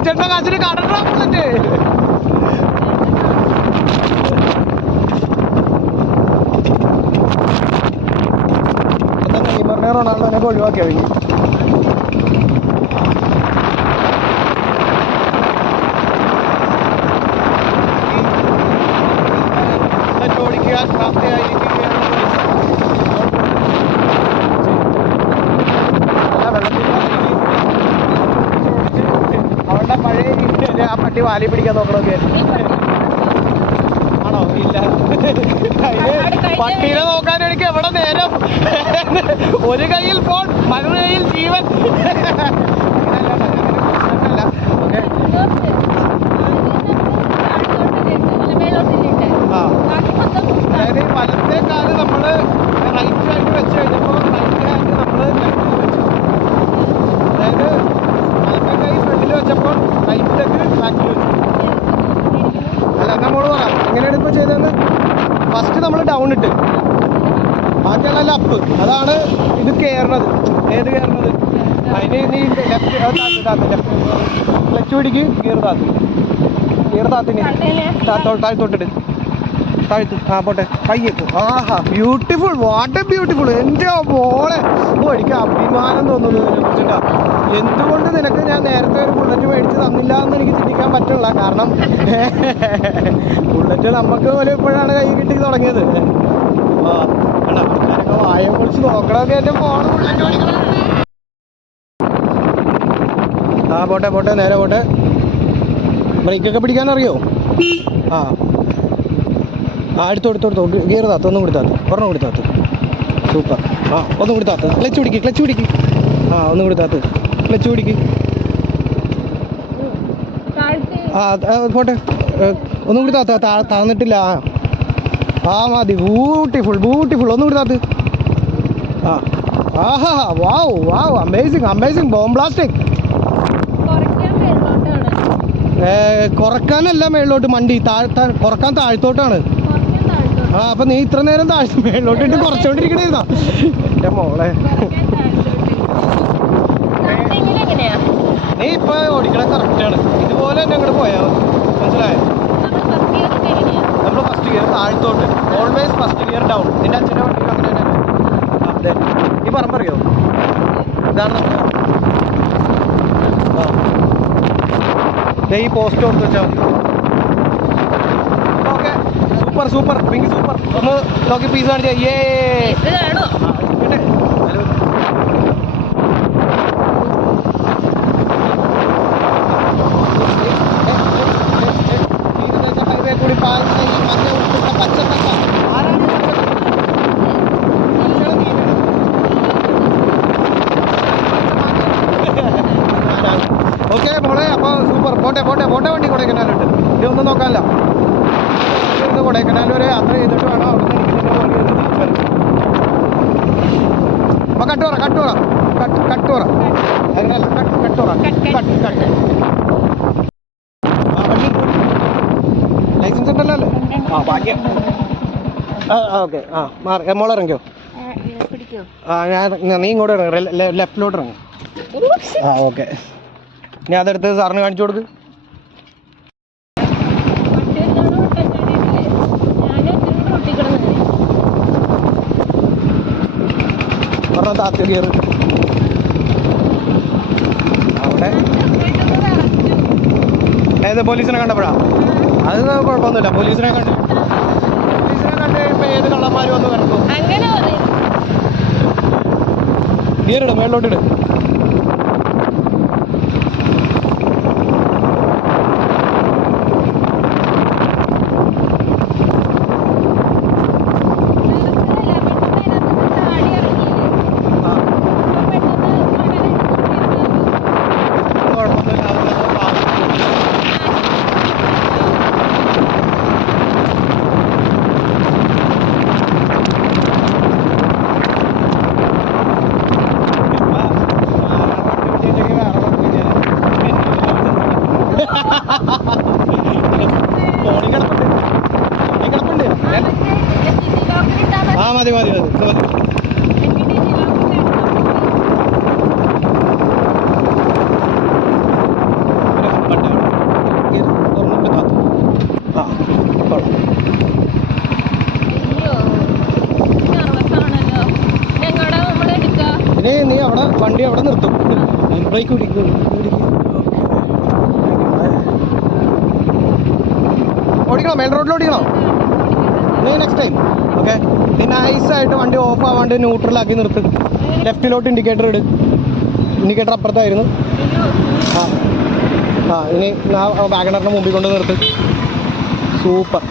ചാമച്ചേട്ടന്റെ കാശിന് എന്താ നെയ്മറിനെ റൊണാൾഡോനെ ഒഴിവാക്കിയ വഴി രീതിയിൽ ആ പട്ടി വാലി പിടിക്കാൻ നോക്കണമൊക്കെ. ആണോ? ഇല്ല. പട്ടിനെ നോക്കാൻ എനിക്ക് എവിടെ നേരം? ഒരു കയ്യിൽ ഫോൺ മറ്റൊരു കയ്യിൽ ജീവൻ. ഓക്കേ. ഡൗൺ ഇട്ട്. ബാക്കിയുള്ള അപ്പ് അതാണ് ഇത് കയറണത് ഏത് കയറണത് അതിന് നീ ലെഫ്റ്റ് ലെഫ്റ്റ് ക്ലച്ച് പിടിക്ക് ഗിയർ താത്ത്. ഗിയർ താത്തിന്. താഴ്ത്തോട്ടിട്ട് താഴ്ത്തു ആ പോട്ടെ. കയ്യേക്കു. ആഹാ ബ്യൂട്ടിഫുൾ വാട്ട് ബ്യൂട്ടിഫുൾ എന്റെ മോളെ. എനിക്ക് അഭിമാനം തോന്നുന്നതിനെ ഇതിനെ കുറിച്ചിട്ടാ എന്തുകൊണ്ട് നിനക്ക് ഞാൻ നേരത്തെ ഒരു ബുള്ളറ്റ് മേടിച്ച് തന്നില്ല എന്ന് എനിക്ക് ചിന്തിക്കാൻ പറ്റില്ല? കാരണം ബുള്ളറ്റ് നമുക്ക് പോലും ഇപ്പോഴാണ് കൈ കിട്ടി തുടങ്ങിയത്. വായ പൊളിച്ച് നോക്കണമൊക്കെ എന്റെ ഫോൺ ബുള്ളറ്റ് ആ പോട്ടെ പോട്ടെ നേരെ പോട്ടെ. ബ്രേക്കൊക്കെ പിടിക്കാൻ അറിയോ ആ. ആ എടുത്തു ഗിയർ താത്തൊന്നും ഒന്നും കൂടി താത്ത് ഒരെണ്ണം സൂപ്പർ ആ ഒന്നും കൂടി താത്ത്. ക്ലച്ച് പിടിക്ക് ക്ലച്ച് പിടിക്ക്. ആ ഒന്നും കൂടി താത്ത്. ക്ലച്ച് പിടിക്ക്. ആ പോട്ടെ. ഒന്നും കൂടി താത്ത. താന്നിട്ടില്ല. ആ ആ മതി. ബ്യൂട്ടിഫുൾ ബ്യൂട്ടിഫുൾ ഒന്നും കൂടി താത്ത്. ആ. ആഹാ wow wow. Amazing amazing bombastic കുറക്കാനല്ല മേളിലോട്ട്. മണ്ടി താഴ്ത്താൻ താഴ്- കുറയ്ക്കാൻ താഴ്ത്തോട്ടാണ്. ആ അപ്പൊ നീ ഇത്ര നേരം താഴ്ച മേളിലോട്ട് ഇട്ട് കുറച്ചോണ്ടിരിക്കണേരുന്നാ എന്റെ മോളെ. നീ ഇപ്പൊ ഓടിക്കണ കറക്റ്റ് ആണ്. ഇതുപോലെ തന്നെ അങ്ങോട്ട് പോയാ. മനസ്സിലായോ? നമ്മൾ ഫസ്റ്റ് ഗിയർ താഴ്ത്തോട്ട്. ഓൾവേസ് ഫസ്റ്റ് ഗിയർ ഡൗൺ നിന്റെ അച്ഛന്റെ വണ്ടി അങ്ങനെ തന്നെ. അതെ. നീ പറമ്പറിയോ? ഇതാണ് നമ്മുടെ ഈ പോസ്റ്റ് ഓർത്ത് വെച്ചാൽ മതി. സൂപ്പർ സൂപ്പർ പിങ്ക് സൂപ്പർ ഒന്ന് നോക്കി പീസ് കാണിച്ചാൽ ഏ. ഓക്കെ മോളെ അപ്പോൾ സൂപ്പർ പോട്ടെ പോട്ടെ പോട്ടെ വണ്ടി കൊടൈക്കനാലുണ്ട് ഒന്നും നോക്കാനല്ല ഇവിടുന്ന് കൊടൈക്കനാൽ വരെ യാത്ര ചെയ്തിട്ട് വേണം അവിടെ നിന്ന് എനിക്ക് നിന്റെ വണ്ടി ഒന്ന് തിരിച്ചു വരാൻ അപ്പോൾ കട്ടുവറ കട്ടുവറ കട്ട് കട്ടുറ അതിനല്ല കട്ട് കട്ടുറ കട്ട്. കട്ട് ആ വണ്ടി ലൈസൻസ് ഉണ്ടല്ലോ അല്ലേ? ആ ഭാഗ്യം ആ ഓക്കെ. ആ മാറി. മോളെ ഇറങ്ങിയോ ആ ഞാൻ നീ ഇങ്ങോട്ട് ഇറങ്ങി. ലെഫ്റ്റിലോട്ട് ഇറങ്ങി. ആ ഓക്കെ. ഞാൻ അതെടുത്ത് സാറിന് കാണിച്ചു കൊടുക്ക്. പറഞ്ഞ താത്ത് കയറ് അവിടെ. ഏത് പോലീസിനെ കണ്ടപ്പോഴാ? അത് കുഴപ്പമൊന്നുമില്ല. പോലീസിനെ കണ്ട് പോലീസിനെ കണ്ട് കഴിയുമ്പോൾ ഏത് കള്ളന്മാരും വന്ന് കിടക്കും ഗിയറിട് മേളിലോട്ടിട് ആ കുഴപ്പമൊന്നുമില്ല അതൊന്നും പാ- ഫോണിൽ കിടപ്പുണ്ട് ഫോണിൽ കിടപ്പുണ്ട് ഞാൻ- ആ മതി മതി മതി ഇത് മതി ഒരു ബട്ടൺ ഇത് തുറന്നിട്ട് കാത്തു. ആ കൊള്ളാം. ഞങ്ങളുടെ നമ്മൾ മതി മതി. നീ അവിടെ വണ്ടി അവിടെ നിർത്തും. ബ്രേക്ക് പിടിക്കും ഓടിക്കണോ. മെയിൻ റോഡിൽ ഓടിക്കണോ? നീ നെക്സ്റ്റ് ടൈം ഓക്കെ നീ നൈസായിട്ട് വണ്ടി ഓഫ് ആവാണ്ട് ന്യൂട്രലാക്കി നിർത്ത്. ലെഫ്റ്റിലോട്ട് ഇൻഡിക്കേറ്റർ ഇട്. ഇൻഡിക്കേറ്റർ അപ്പുറത്തായിരുന്നു. ആ. ആ ഇനി ആ വാഗണറിന് മുമ്പിൽ കൊണ്ട് നിർത്ത്. സൂപ്പർ